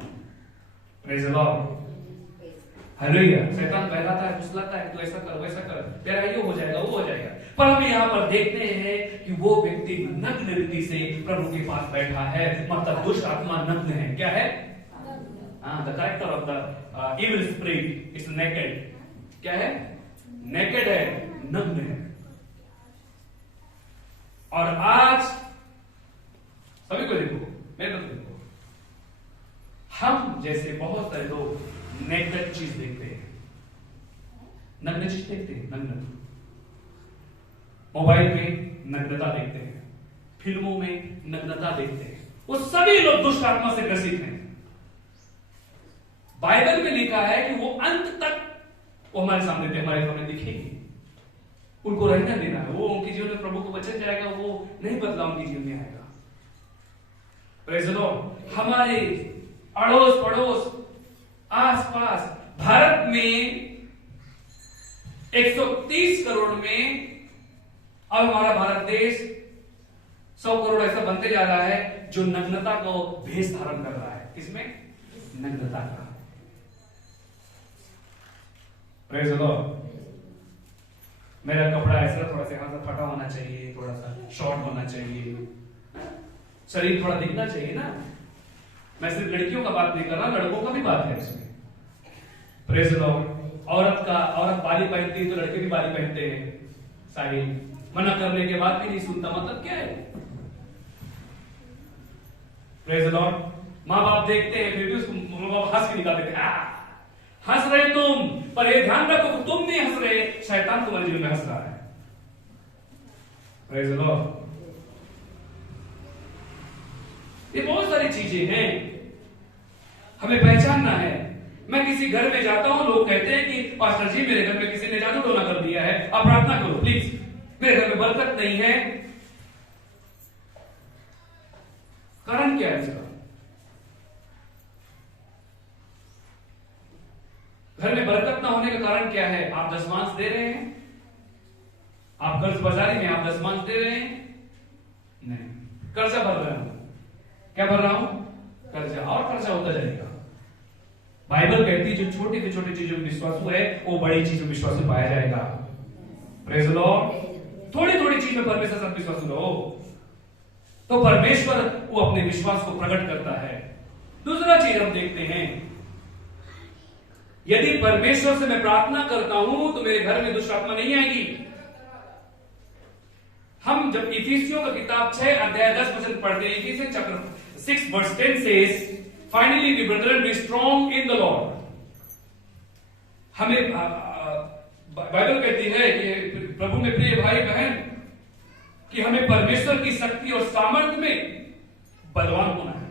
Praise the Lord. हालेलुया. शैतान बहलाता है, फुसलाता है, तो ऐसा कर, वैसा कर, तेरा ये हो जाएगा, वो हो जाएगा. पर हम यहाँ पर देखते हैं कि वो व्यक्ति नग्न रीति से प्रभु के पास बैठा है. मतलब दुष्ट आत्मा नग्न है. क्या है? The character of the evil spirit is naked. क्या है? नेकेड है, नग्न है. और आज सभी को देखो, मेरे को देखो, हम जैसे बहुत सारे लोग नेगेटिव चीज देखते हैं, नग्न चीज देखते हैं, नग्न मोबाइल में नग्नता देखते हैं, फिल्मों में नग्नता देखते हैं, वो सभी लोग दुष्ट आत्मा से ग्रसित हैं। बाइबल में लिखा है कि वो अंत तक वो हमारे सामने दिखेगी, उनको रहना देना है, वो उनके जीवन में प्रभु को वचन जाएगा, वो नहीं बदला उनके जीवन में आएगा। Praise the Lord. हमारे अड़ोस पड़ोस आसपास भारत में 130 करोड़ में अब हमारा भारत देश 100 करोड़ ऐसा बनते जा रहा है जो नग्नता को भेष धारण कर रहा है। किसमें? नग्नता का। Praise the Lord. मेरा कपड़ा ऐसा थोड़ा सा यहां से फटा होना चाहिए, थोड़ा सा शॉर्ट होना चाहिए, शरीर थोड़ा दिखना चाहिए ना। मैं सिर्फ लड़कियों का बात नहीं कर रहा, लड़कों का भी बात है इसमें। Praise the Lord. औरत बाली पहनती है तो लड़के भी बाली पहनते हैं, साड़ी मना करने के बाद भी नहीं सुनता, मतलब क्या है? Praise the Lord. माँ बाप देखते हैं फिर भी उसको माँ बाप हंस के निकाल देते हैं, हंस रहे तुम, पर ये ध्यान रखो तुम नहीं हंस रहे, शैतान तुम्हारे जीवन में हंस रहा है। Praise the Lord. ये बहुत सारी चीजें हैं, हमें पहचानना है। मैं किसी घर में जाता हूं, लोग कहते हैं कि पास्टर जी मेरे घर में किसी ने जादू टोना कर दिया है, आप प्रार्थना करो प्लीज, मेरे घर में बरकत नहीं है। कारण क्या है इसका? घर में बरकत ना होने का कारण क्या है? आप दशमांश दे रहे हैं, आप कर्ज बाजारी में आप दशमांश दे रहे हैं? नहीं, कर्जा भर रहे हैं। क्या भर रहा हूं? कर्जा, और कर्जा होता जाएगा। बाइबल कहती है जो छोटी से छोटी चीजों में विश्वासु है वो बड़ी चीजों में विश्वासु पाया जाएगा। Praise the Lord. थोड़ी थोड़ी चीज में परमेश्वर सब विश्वासु रहो तो परमेश्वर वो अपने विश्वास को प्रकट करता है। दूसरा चीज हम देखते हैं, यदि परमेश्वर से मैं प्रार्थना करता हूं तो मेरे घर में दुष्ट आत्मा नहीं आएगी। हम जब इफिसियों का किताब 6 अध्याय 10 वचन पढ़ते हैं, Ephesians chapter 6 verse 10 says, finally the brethren be strong in the Lord। हमें बाइबल कहती है कि प्रभु में प्रिय भाई बहन कि हमें परमेश्वर की शक्ति और सामर्थ्य में बलवान होना है,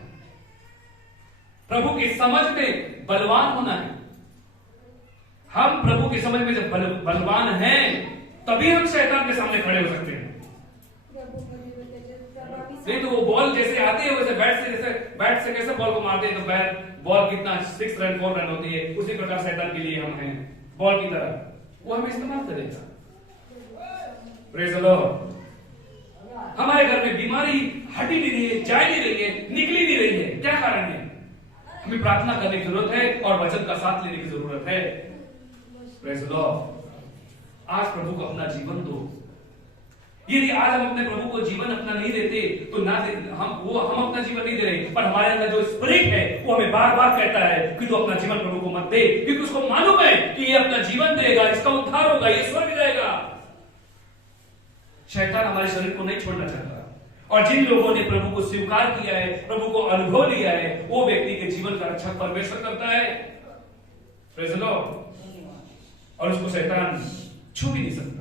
प्रभु की समझ में बलवान होना है। हम प्रभु की समझ में जब बलवान हैं तभी हम शैतान के सामने खड़े हो सकते हैं। नहीं तो वो बॉल जैसे आती है वैसे बैट से कैसे बॉल को मारते हैं, तो बॉल कितना 6 रन 4 रन होती है, उसी प्रकार शैतान के लिए हम हैं बॉल की तरह, वो हमें इस्तेमाल करेगा। Praise the Lord. हमारे घर में बीमारी हटी नहीं रही है, जा नहीं रही है, निकली नहीं रही है, क्या कारण है? हमें प्रार्थना करने की जरूरत है और वचन का साथ लेने की जरूरत है। Praise the Lord. आज प्रभु को अपना जीवन दो। यदि आज हम अपने प्रभु को जीवन अपना नहीं देते तो हम अपना जीवन नहीं दे रहे, पर हमारे अंदर जो स्पिरिट है वो हमें बार बार कहता है कि तू अपना जीवन प्रभु को मत दे, क्योंकि उसको मालूम है कि ये अपना जीवन देगा, इसका उद्धार होगा, ये स्वर्ग जाएगा। शैतान हमारे शरीर को नहीं छोड़ना चाहता, और जिन लोगों ने प्रभु को स्वीकार किया है, प्रभु को अनुभव लिया है, वो व्यक्ति के जीवन का रक्षक परमेश्वर करता है। Praise the Lord. और उसको शैतान छू भी नहीं सकता।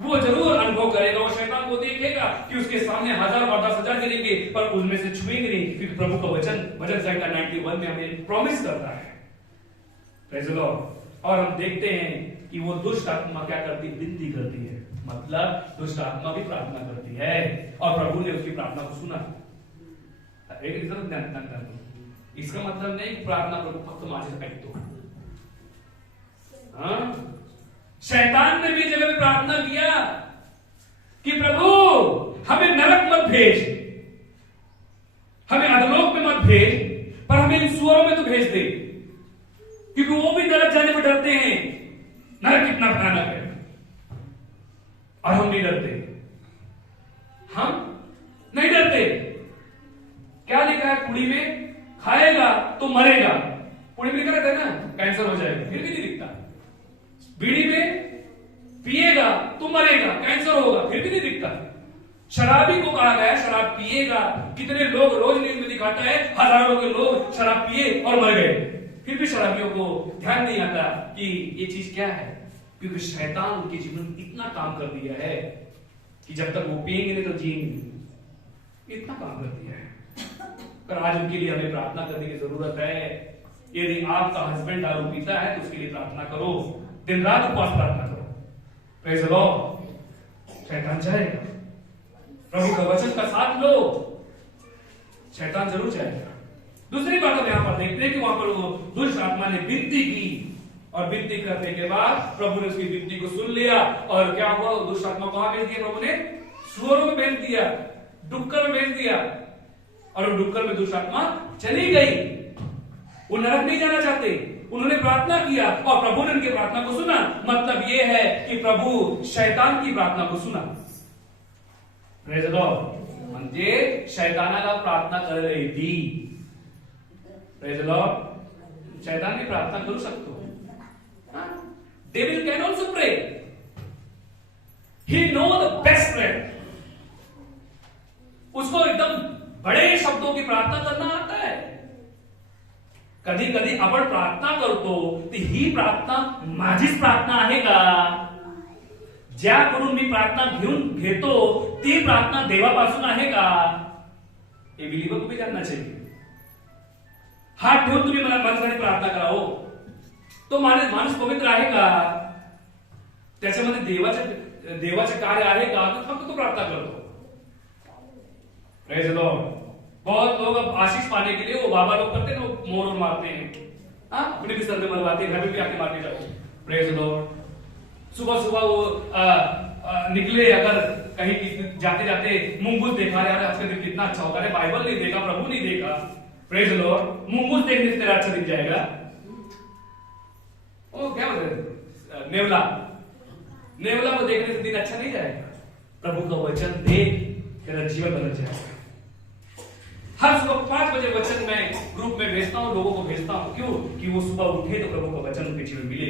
वो जरूर अनुभव करेगा, वो शैतान को देखेगा कि उसके सामने 1000 और 10,000 गिरेंगे पर उनमें से छुएंगे नहीं, क्योंकि प्रभु का वचन भजन संहिता 91 में हमें प्रॉमिस करता है। Praise the Lord. और हम देखते हैं कि वो दुष्ट आत्मा क्या करती? विनती करती है, मतलब दुष्ट आत्मा भी प्रार्थना करती है और प्रभु ने उसकी प्रार्थना को सुना। इसका मतलब नहीं कि प्रार्थना प्रभु फक्त माझे ऐकतो। शैतान ने भी जगह में प्रार्थना किया कि प्रभु हमें नरक मत भेज, हमें अधलोक में मत भेज, पर हमें इन सुअरों में तो भेज दे, क्योंकि वो भी नरक जाने को डरते हैं। नरक कितना भयानक है और हम नहीं डरते, हम नहीं डरते। क्या लिखा है कुड़ी में? खाएगा तो मरेगा। कुड़ी में लिखा रहता है ना कैंसर हो जाएगा, फिर भी नहीं दिखता। बीड़ी में पिएगा तो मरेगा, कैंसर होगा, फिर भी नहीं दिखता। शराबी को कहा गया शराब पिएगा। कितने लोग रोज न्यूज में दिखाता है, हजारों के लोग शराब पिए और मर गए। फिर भी शराबियों को ध्यान नहीं आता कि ये चीज क्या है, क्योंकि शैतान उनके जीवन में इतना काम कर दिया है कि जब तक वो पिएंगे नहीं तो जिएंगे, इतना काम कर दिया है। पर आज उनके लिए हमें प्रार्थना करने की जरूरत है। यदि आपका हस्बैंड दारू पीता है तो उसके लिए प्रार्थना करो, दिन रात उपवास प्रार्थना करो। Praise the lord. शैतान जाएगा, प्रभु का वचन का साथ लो, शैतान जरूर जाएगा। दूसरी बात हम यहां पर देखते हैं कि वहां पर वो दुष्ट आत्मा ने विनती की और विनती करने के बाद प्रभु ने उसकी विनती को सुन लिया और क्या हुआ, दुष्ट आत्मा कहां भेज दिया प्रभु ने? सुअरों में भेज दिया, डुक्कर में भेज दिया और डुक्कर में दुष्ट आत्मा चली गई। वो नरक नहीं जाना चाहते, उन्होंने प्रार्थना किया और प्रभु ने उनकी प्रार्थना को सुना। मतलब यह है कि प्रभु शैतान की प्रार्थना को सुना। Praise the lord. म्हणजे शैतानाला प्रार्थना कर रही थी। Praise the lord. शैतान भी प्रार्थना करू शकतो। Devil can also pray, he know the best prayer. उसको एकदम बड़े शब्दों की प्रार्थना करना आता है। कधी कधी आपण प्रार्थना करतो ती ही प्रार्थना माझीच प्रार्थना आहे का? ज्याकडून मी प्रार्थना घेतो ती प्रार्थना देवापासून आहे का? हे बिलीवर को भी जानना चाहिए। हात ठेवून तुम्ही मला माझ्यासाठी प्रार्थना करा हो, तो माणूस पवित्र आहे का? त्याच्यामध्ये देवाचे कार्य आहे का? तो फक्त तो प्रार्थना करतो। Praise the Lord. बहुत लोग अब आशीष पाने के लिए वो बाबा लोग करते हैं, वो मोर मारते हैं, अपने भी सर में मरवाते हैं, घर में भी आके मारने जाते। Praise the Lord. सुबह सुबह वो निकले, अगर कहीं जाते जाते मुंगूस देखा, यार आज का दिन कितना अच्छा होता है, बाइबल नहीं देखा, प्रभु नहीं देखा। Praise the Lord. मुंगूस देखने से तेरा अच्छा दिन जाएगा। ओ क्या बोलते हैं, नेवला को देखने से दिन अच्छा नहीं जाएगा। प्रभु का वचन देख, तेरा जीवन बदल जाएगा। हर सुबह 5 बजे वचन में ग्रुप में भेजता हूं, लोगों को भेजता हूं। क्यों? कि वो सुबह उठे तो प्रभु का वचन उनके जीवन मिले।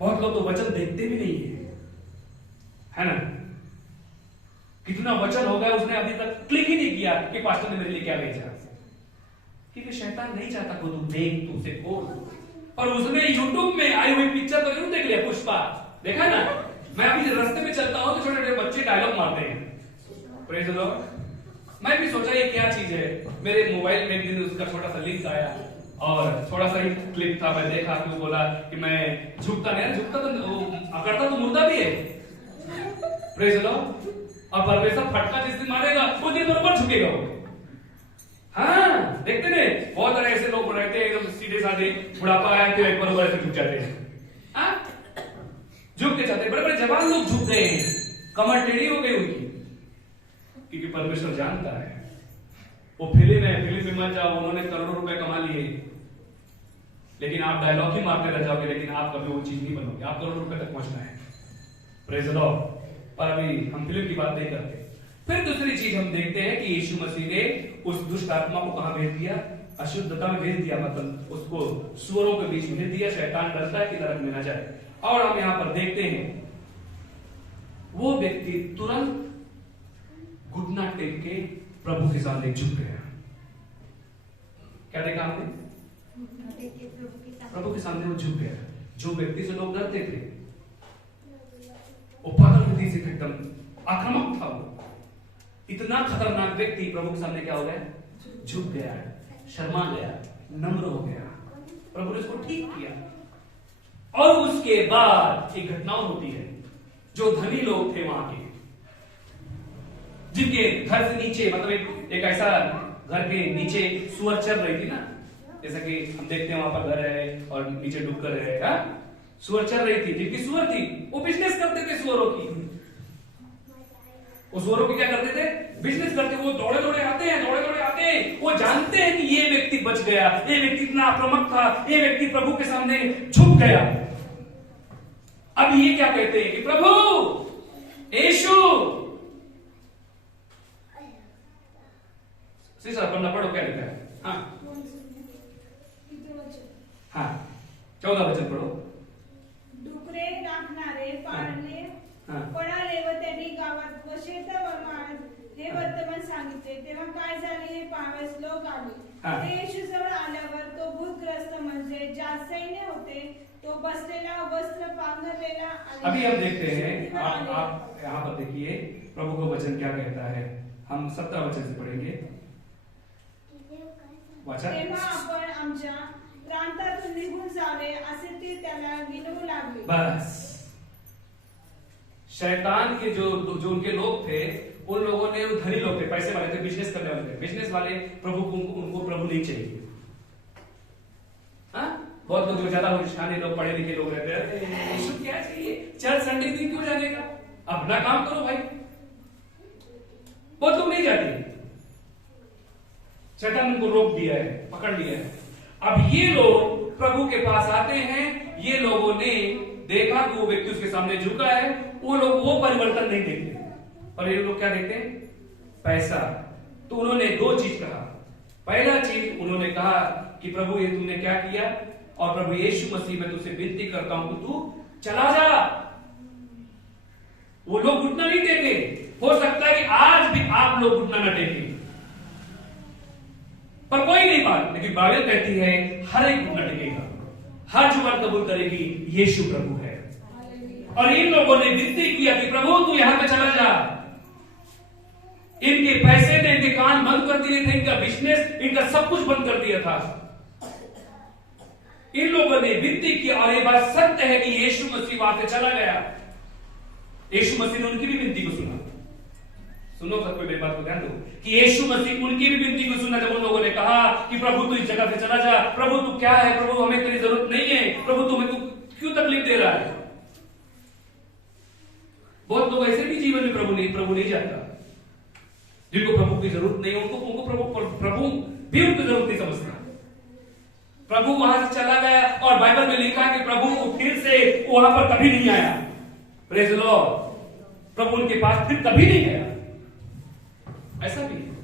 बहुत लोग तो वचन देखते भी नहीं है ना? कितना वचन हो गया, उसने अभी तक क्लिक ही नहीं किया कि पास्टर ने मेरे लिए क्या भेजा। क्योंकि शैतान नहीं चाहता को तू देख, तू उसे खोल। और उसने यूट्यूब में आई हुई पिक्चर तो जरूर देख लिया, पुष्पा देखा ना? मैं अभी रास्ते में चलता हूं तो छोटे छोटे बच्चे डायलॉग मारते हैं। Praise the Lord. मैं भी सोचा ये क्या चीज है, मेरे मोबाइल में एक दिन उसका छोटा सा लिंक आया और थोड़ा सा ही क्लिप था, मैं देखा कि वो बोला कि मैं झुकता नहीं, झुकता तो अकड़ता तो मुर्दा भी है। Praise the Lord. और परमेश्वर फटका जिस दिन मारेगा वो दिन बराबर झुकेगा वो। हाँ देखते नहीं, बहुत सारे ऐसे लोग रहते हैं एकदम सीधे साधे, बुढ़ापा आए तो एक बराबर ऐसे झुक जाते हैं, झुक के जाते हैं। बड़े बड़े जवान लोग झुक गए हैं, कमर टेढ़ी हो गई उनकी, क्योंकि परमेश्वर जानता है। वो फिल्म में मत जाओ, उन्होंने करोड़ों रुपए कमा लिए, लेकिन आप डायलॉग ही मारते रह जाओगे, लेकिन आप कभी वो चीज नहीं बनोगे। आप करोड़ों रुपए तक पहुंचना है। Praise the Lord. पर अभी हम फिल्म की बात नहीं करते। फिर दूसरी चीज हम देखते हैं कि यीशु मसीह ने उस दुष्ट आत्मा को कहां भेज दिया? अशुद्धता में भेज दिया, मतलब उसको सुअरों के बीच में भेज दिया। शैतान डरता है कि नरक में ना जाए। और हम यहां पर देखते हैं वो व्यक्ति तुरंत घुटना टेक के प्रभु के सामने झुक गया। क्या देखा आपने? प्रभु के सामने वो झुक गया। जो व्यक्ति से लोग डरते थे, वो पागल गति से एकदम आक्रामक था, वो इतना खतरनाक व्यक्ति प्रभु के सामने क्या हो गया? झुक गया, शर्मा गया, नम्र हो गया। प्रभु ने उसको ठीक किया। और उसके बाद एक घटना होती है, जो धनी लोग थे वहां के, जिनके घर से नीचे, मतलब एक ऐसा घर के नीचे सुअर चल रही थी ना, जैसा कि हम देखते हैं वहां पर घर है और नीचे डुक्कर है, सुअर चल रही थी। जिनकी सुअर थी वो बिजनेस करते थे सुअरों की। वो सुअरों की क्या करते थे? बिजनेस करते। वो दौड़े दौड़े आते हैं, वो जानते हैं कि ये व्यक्ति बच गया, ये व्यक्ति इतना आक्रामक था, ये व्यक्ति प्रभु के सामने झुक गया। अब ये क्या कहते हैं कि प्रभु यीशु, पढ़ना पढ़ो क्या लिखा है? हाँ 14 वचन पढ़ो। डुकरे राखणारे पळाले व त्यांनी गावात व शेताप्रमाणे हे वर्तमान सांगितले. तेव्हा काय झाले हे पाहावयास लोक आले. ते येशूजवळ आल्यावर तो भूतग्रस्त म्हणजे ज्यात सैन्य होते तो बसलेला, वस्त्र पांघरलेला. अभी हम देखते हैं, आप यहाँ पर देखिए प्रभु का वचन क्या कहता है. हम 17 वचन से पढ़ेंगे. तेव्हा आपण आमच्या प्रांतातून निघून जावे असे ते त्याला विनवू लागले. बस शैतान के जो उनके लोग थे, उन लोगों ने, धनी लोग थे, पैसे वाले थे, बिजनेस करने वाले थे, बिजनेस वाले प्रभु को, उनको प्रभु नहीं चाहिए. हाँ, बहुत लोग ज्यादा होशियार लोग, पढ़े लिखे लोग रहते हैं, यीशु क्या चाहिए, चर्च संडे दिन क्यों जाने का, अपना काम करो भाई. बहुत लोग नहीं जाते. शैतान उनको रोक दिया है, पकड़ लिया है. अब ये लोग प्रभु के पास आते हैं. ये लोगों ने देखा कि वो व्यक्ति उसके सामने झुका है. वो लोग वो परिवर्तन नहीं देखते, और ये लोग क्या देखते हैं, पैसा. तो उन्होंने दो चीज कहा. पहला चीज उन्होंने कहा कि प्रभु ये तुमने क्या किया, और प्रभु यीशु मसीह मैं तुझसे विनती करता हूं कि तू चला जा. वो लोग घुटना नहीं देंगे. हो सकता है कि आज भी आप लोग घुटना न टेकें, पर कोई नहीं बात. लेकिन बाइबल कहती है हर एक घुटना टेकेगा, हर जुबान कबूल करेगी यीशु प्रभु है. और इन लोगों ने विनती किया कि प्रभु तू यहां पे चला जा. इनके पैसे ने इनके कान बंद कर दिए थे, इनका बिजनेस, इनका सब कुछ बंद कर दिया था. इन लोगों ने विनती की, और ये बात सत्य है कि यीशु मसीह वहां से चला गया. यीशु मसीह ने उनकी भी विनती को सुना. सुनो सबको मेरी बात को ध्यान दो कि यीशु मसीह उनकी भी विनती को सुना. जब उन लोगों ने कहा कि प्रभु तू इस जगह से चला जा, प्रभु तू क्या है, प्रभु हमें तेरी जरूरत नहीं है, प्रभु तू क्यों तकलीफ दे रहा है. बहुत लोग ऐसे भी जीवन में प्रभु नहीं जाता, जिनको प्रभु की जरूरत नहीं है, उनको प्रभु भी उनकी जरूरत नहीं समझता. प्रभु वहां से चला गया, और बाइबल में लिखा कि प्रभु फिर से वहां पर कभी नहीं आया. Praise the Lord. प्रभु उनके पास फिर कभी नहीं गया. ऐसा भी है.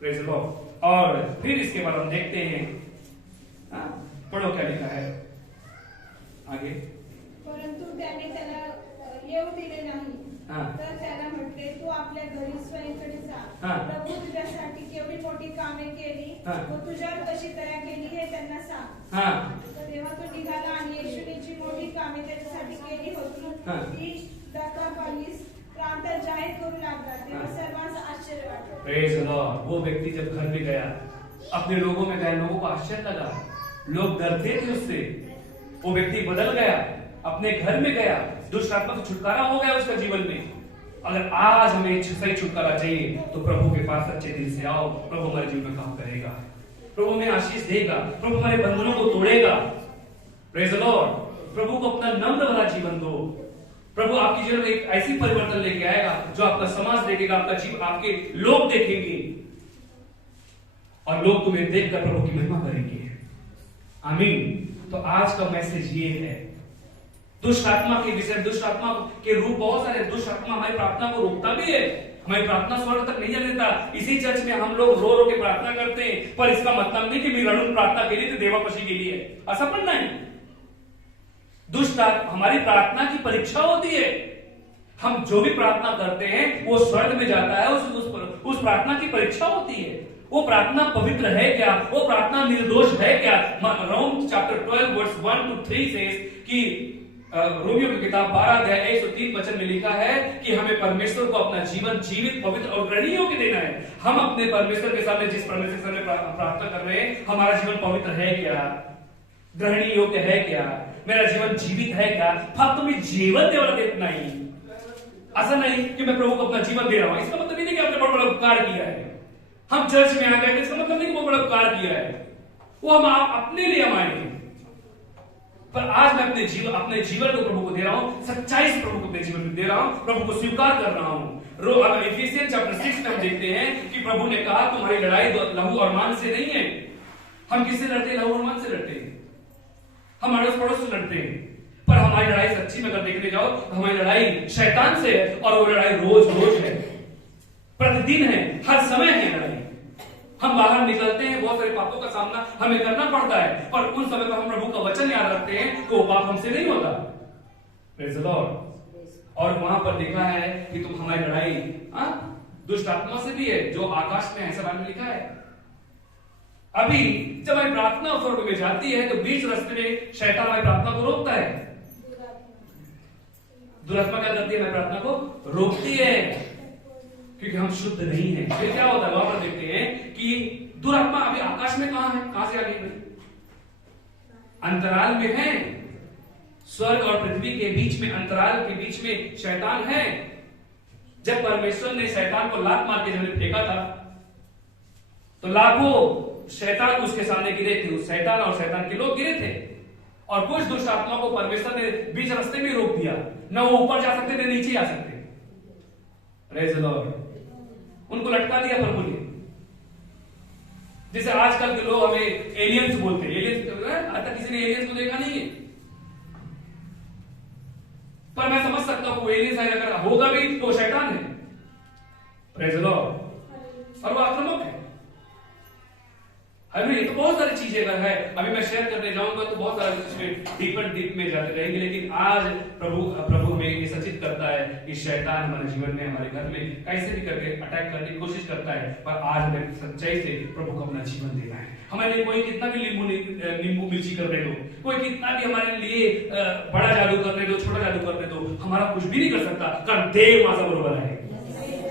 Praise the Lord. और फिर इसके बाद हम देखते हैं, पढ़ो क्या लिखा है आगे. परंतु त्याने त्याला येऊ दिले नाही. तर त्याला म्हटले तू आपल्या घरी स्वयंकडे जा. प्रभू तुझ्यासाठी केवढी मोठी कामे केली व तुझ्यावर कशी दया केली हे त्यांना सांग. तेव्हा तो निघाला आणि येशूने जी मोठी कामे त्याच्यासाठी केली होती ती दकापालीस प्रांतात जाहीर करू लागला. तेव्हा सर्वांना आश्चर्य वाटलं. Praise the Lord. वो व्यक्ति जब घर में गया, अपने लोगों में गया, लोगों को आश्चर्य लगा, लोग डरते थे उससे. वो व्यक्ति बदल गया, अपने घर में गया, दुष्ट आत्मा से छुटकारा हो गया उसका जीवन में. अगर आज हमें सही छुटकारा चाहिए तो प्रभु के पास सच्चे दिल से आओ. प्रभु हमारे जीवन में काम करेगा, प्रभु हमें आशीष देगा, प्रभु हमारे बंधनों को तोड़ेगा. Praise the Lord. प्रभु को अपना नम्र वाला जीवन दो. प्रभु आपकी जीवन में एक ऐसी परिवर्तन लेके आएगा जो आपका समाज देखेगा, आपका जीवन, आपके लोग देखेंगे, और लोग तुम्हें देखकर प्रभु की महिमा करेंगे. आमीन. तो आज का मैसेज ये है, दुष्ट आत्मा के विषय. दुष्ट आत्मा के रूप बहुत सारे. दुष्ट आत्मा हमारी प्रार्थना को रोकता भी है, हमारी प्रार्थना स्वर्ग तक नहीं जाने देता. इसी चर्च में हम लोग रो रो के प्रार्थना करते हैं, पर इसका मतलब नहीं कि मी रडून प्रार्थना केली तर देवापाशी गेली है, असं पण नाही. दुष्ट हमारी प्रार्थना की परीक्षा होती है. हम जो भी प्रार्थना करते हैं वो स्वर्ग में जाता है, उस प्रार्थना की परीक्षा होती है. वो प्रार्थना पवित्र है क्या, वो प्रार्थना निर्दोष है क्या. रोम चैप्टर 12 वर्स 1 to 3 सेज कि रोमियो की किताब 12 अध्याय 103 वचन में लिखा है कि हमें परमेश्वर को अपना जीवन जीवित, पवित्र और ग्रहणीय होकर देना है. हम अपने परमेश्वर के सामने, जिस परमेश्वर के सामने प्रार्थना कर रहे हैं, हमारा जीवन पवित्र है क्या, ग्रहणीय योग्य है क्या, मेरा जीवन जीवित है क्या. फक्त तुम्ही जीवन देवाला देत नाही, असं नहीं कि मैं प्रभु को अपना जीवन दे रहा हूं. इसका मतलब नहीं कि आपने बहुत बड़ा उपकार किया है. हम चर्च में आ गए, इसका मतलब नहीं कि बहुत बड़ा उपकार किया है, वो हम अपने लिए हम आए हैं. पर आज मैं अपने जीवन को प्रभु को दे रहा हूं, सच्चाई से प्रभु को अपने जीवन में दे रहा हूं, प्रभु को स्वीकार कर रहा हूं. इफिसियंस चैप्टर 6 में हम देखते हैं कि प्रभु ने कहा तुम्हारी लड़ाई लहू और मांस से नहीं है. हम किससे लड़ते हैं? लहू और मांस से लड़ते हैं, हम अड़ोस पड़ोस से लड़ते हैं. पर हमारी लड़ाई सच्ची में अगर देखने जाओ तो हमारी लड़ाई शैतान से है, और वो लड़ाई रोज रोज है, प्रतिदिन है, हर समय है लड़ाई. हम बाहर निकलते हैं, बहुत सारे पापों का सामना हमें करना पड़ता है, पर उन समय पर हम प्रभु का वचन याद रखते हैं तो वो पाप हमसे नहीं होता. Praise the Lord. और वहां पर लिखा है कि तुम हमारी लड़ाई दुष्ट आत्मा से भी है जो आकाश में है, ऐसा बाइबल में लिखा है। अभी जब हमारी प्रार्थना स्वर्ग में जाती है तो बीच रास्ते में शैतान हमारी प्रार्थना को रोकता है। दुरात्मा क्या करती है? हमारी प्रार्थना को रोकती है क्योंकि हम शुद्ध नहीं है। फिर क्या होता है? वहां पर देखते हैं कि दुरात्मा अभी आकाश में कहां है? कहां से आ गई? अंतराल में है। स्वर्ग और पृथ्वी के बीच में, अंतराल के बीच में शैतान है। जब परमेश्वर ने शैतान को लात मार के जमीन फेंका था तो लाखों शैतान उसके सामने गिरे थे। उस शैतान और शैतान के लोग गिरे थे और कुछ दुष्ट आत्मा को परमेश्वर ने बीच रास्ते में रोक दिया। न वो ऊपर जा सकते थे, नीचे आ सकते। Praise the Lord. उनको लटका दिया प्रभु ने। जैसे आजकल के लोग हमें एलियंस बोलते हैं। एलियंस, आज तक किसी ने एलियंस को देखा नहीं है, पर मैं समझ सकता हूं एलियंस अगर होगा भी तो शैतान है। Praise the Lord. और वो आक्रामक है। अभी तो बहुत सारी चीजें अगर है, अभी मैं शेयर करने जाऊंगा तो बहुत सारे इसमें डीप में जाते रहेंगे। लेकिन आज प्रभु हमें ये सचेत करता है कि शैतान हमारे जीवन में, हमारे घर में कैसे भी करके अटैक करने की कोशिश करता है, पर आज हमें सच्चाई से प्रभु को अपना जीवन देना है। हमारे लिए कोई कितना भी नींबू मिर्ची करने दो, कोई कितना भी हमारे लिए बड़ा जादू करने दो, छोटा जादू करने दो, हमारा कुछ भी नहीं कर सकता, कारण देव माझा बरोबर है।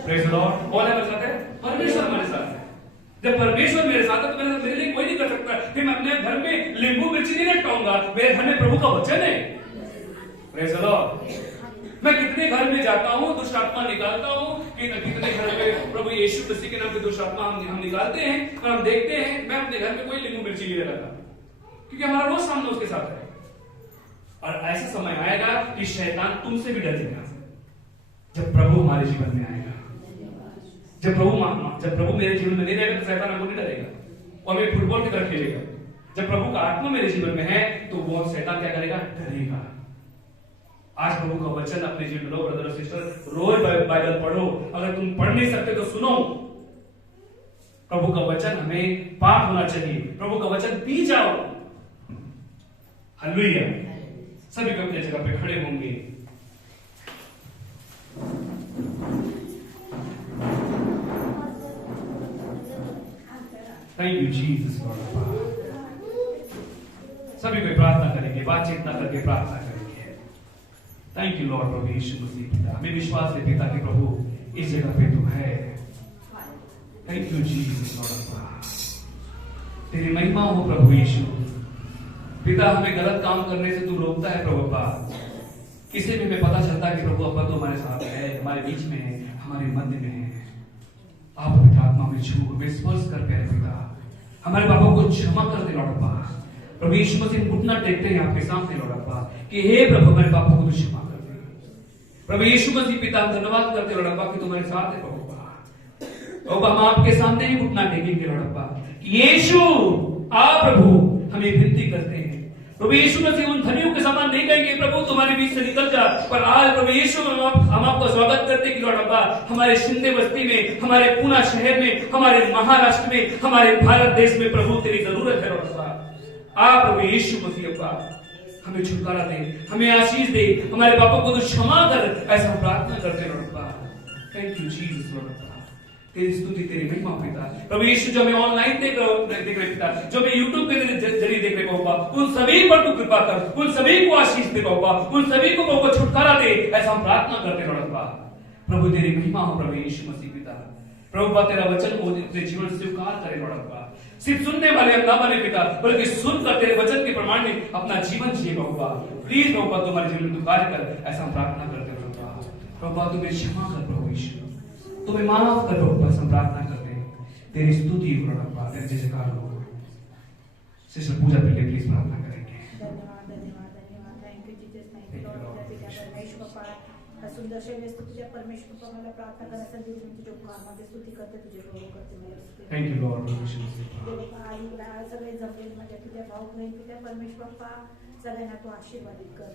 Praise the Lord. कौन है मेरे साथ है? परमेश्वर हमारे साथ है। जब परमेश्वर मेरे साथ है तो मेरे लिए कोई नहीं कर सकता। फिर मैं अपने घर में नींबू मिर्ची नहीं लटकाऊंगा, मेरे घर में प्रभु का वचन है। Praise the Lord. मैं कितने घर में जाता हूं, दुष्ट आत्मा निकालता हूं, कितने घर में प्रभु यीशु मसीह के नाम पे दुष्ट आत्मा हम निकालते हैं और हम देखते हैं। मैं अपने घर में कोई नींबू मिर्ची नहीं लगाता क्योंकि हमारा रोज सामने उसके साथ है। और ऐसा समय आएगा कि शैतान तुमसे भी डरेगा जब प्रभु हमारे जीवन में आएगा। जब प्रभु मेरे जीवन में नहीं रहेगा तो शैतान हमको नहीं डरेगा और मैं फुटबॉल की तरफ खेलेगा। जब प्रभु का आत्मा मेरे जीवन में है तो वो शैतान क्या करेगा? डरेगा। आज प्रभु का वचन अपने जीवन में लो ब्रदर और सिस्टर, रोज बाइबल पढ़ो। अगर तुम पढ़ नहीं सकते तो सुनो। प्रभु का वचन हमें पाठ होना चाहिए। प्रभु का वचन पी जाओ। हालेलुया। सभी को अपनी जगह पे खड़े होंगे। Thank you Jesus Lord. सभी को प्रार्थना करेंगे, बातचीत ना करके प्रार्थना करेंगे। थैंक यू लॉर्ड प्रभु यीशु मसीह पिता। हमें विश्वास है पिता कि प्रभु इस जगह पे तुम है। Thank you Jesus Lord. तेरी महिमा हो प्रभु यीशु पिता। हमें गलत काम करने से तू रोकता है प्रभु अब्बा। किसी भी हमें पता चलता है कि प्रभु अब्बा तो हमारे साथ है, हमारे बीच में है, हमारे मध्य में है। आप पवित्र आत्मा में छू, हमें स्पर्श कर प्यारे पिता। हमारे पापों को क्षमा कर दे लॉर्ड अब्बा। प्रभु यीशु मसीह घुटना टेकते हैं आपके सामने लॉर्ड अब्बा कि हे प्रभु हमारे पापों को क्षमा कर दे। प्रभु यीशु मसीह पिता धन्यवाद करते लॉर्ड अब्बा कि तुम्हारे साथ है प्रभु अब्बा। हम आपके सामने ही घुटना टेकेंगे लॉर्ड अब्बा कि यीशु आप प्रभु हमें विनती करते हैं। प्रभु यीशु मसीह उन धनियों के समान नहीं कहेंगे प्रभु तुम्हारे बीच से निकल जा, पर आज प्रभु यीशु हम आपका स्वागत करते हैं कि लॉर्ड अब्बा हमारे शिंदे बस्ती में, हमारे पूना शहर में, हमारे महाराष्ट्र में, हमारे भारत देश में प्रभु तेरी जरूरत है लॉर्ड अब्बा। आप प्रभु यीशु मसीह अब्बा हमें छुटकारा दे, हमें आशीष दे, हमारे पापों को तो क्षमा कर, ऐसा हम प्रार्थना करते हैं लॉर्ड अब्बा। थैंक यू जीसस लॉर्ड अब्बा। तेरी स्तुति तेरी महिमा पिता। प्रभु यीशु जो हमें ऑनलाइन देख रहे पिता, जो हमें यूट्यूब के जरिए देख रहे बाबा, उन सभी पर तू कृपा कर, उन सभी को आशीष दे बाबा, उन सभी को छुटकारा दे, ऐसा हम प्रार्थना करते लॉर्ड अब्बा। प्रभु तेरी महिमा हो प्रभु यीशु मसीह पिता। प्रभु तेरा वचन को अपने जीवन से स्वीकार करे लॉर्ड अब्बा। सिर्फ सुनने वाले हम ना बने पिता, बल्कि सुनकर तेरे वचन के प्रमाण में अपना जीवन जिए बाबा। प्लीज बाबा तुम्हारे जीवन में कार्य कर, ऐसा हम प्रार्थना करते हैं बाबा। तुम्हें क्षमा कर प्रभु यीशु, तुम्हें माफ कर प्रभु, बस हम प्रार्थना करते हैं। तेरी स्तुति लॉर्ड अब्बा, तेरे जयकार हो। सिस्टर पूजा के लिए प्लीज प्रार्थना करेंगे। धन्यवाद धन्यवाद धन्यवाद। Thank you Jesus. Thank you Lord परमेश्वर बाप्पा। सुंदर से व्यस्त तुझे परमेश्वर बाप्पा मला प्रार्थना करण्यासाठी तुझे उपकार मध्ये स्तुती करते, तुझे गौरव करते। Thank you Lord. आई बाळा सगळे जमेल माझ्या पित्या भाऊ बहीण पित्या परमेश्वर बाप्पा सगळ्यांना तू आशीर्वादित कर.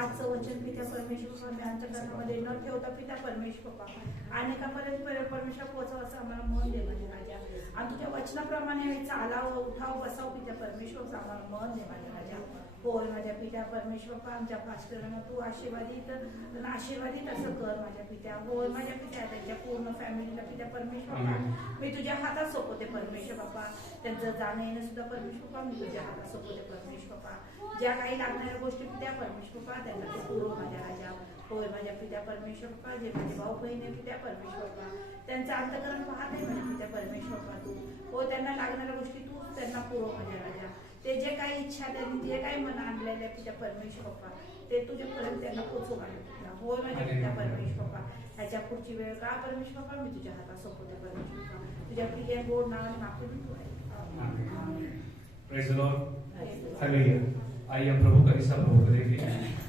आजचं वचन पित्या परमेश्वर बाप्पा मी अंतःकरणामध्ये न ठेवता पित्या परमेश्वर बाप्पा अनेकापर्यंत परमेश्वर पोहोचव असं आम्हाला मन दे माझ्या राजा. आणि तुझ्या वचनाप्रमाणे आम्ही चालावं उठाव बसावं पित्या परमेश्वर आम्हाला मन दे माझ्या राजा. होय माझ्या पित्या परमेश्वर बाप्पा आमच्या पास्टरांना तू आशीर्वादित असं कर माझ्या पित्या. होय माझ्या पित्या त्यांच्या पूर्ण फॅमिलीला पित्या परमेश्वर बाप्पा मी तुझ्या हातात सोपवते परमेश्वर बाप्पा. त्यांचं जाणं येणं सुद्धा परमेश्वर बाप्पा मी तुझ्या हातात सोपवते परमेश्वर बाप्पा. ज्या काही लागणाऱ्या गोष्टी पित्या परमेश्वर बाप्पा त्यांना ते पुरव माझ्या राजा. होय माझ्या पित्या परमेश्वर बाप्पा जे माझे भाऊ बहिणी पित्या परमेश्वर बाप्पा त्यांचं अंतःकरण पाहते माझ्या पित्या परमेश्वर बाप्पा तू. हो त्यांना लागणाऱ्या गोष्टी तू त्यांना पुरव माझ्या राजा. ते जे काही इच्छा त्यांनी जे काही मन आणलेल्या पित्या परमेश्वर बाप्पा ते तुझ्यापर्यंत त्यांना पोचव माझ्या पित्या. होय माझ्या पित्या परमेश्वर बाप्पा ह्याच्या पुढची वेळ का परमेश्वर बाप्पा मी तुझ्या हातात सोपवते परमेश्वर बाप्पा. तुझ्या प्रिय गोड नावाने माफी तू आहे. Praise the Lord. हालेलुया. आइए हम प्रभु का हिस्सा प्रभु को देखें.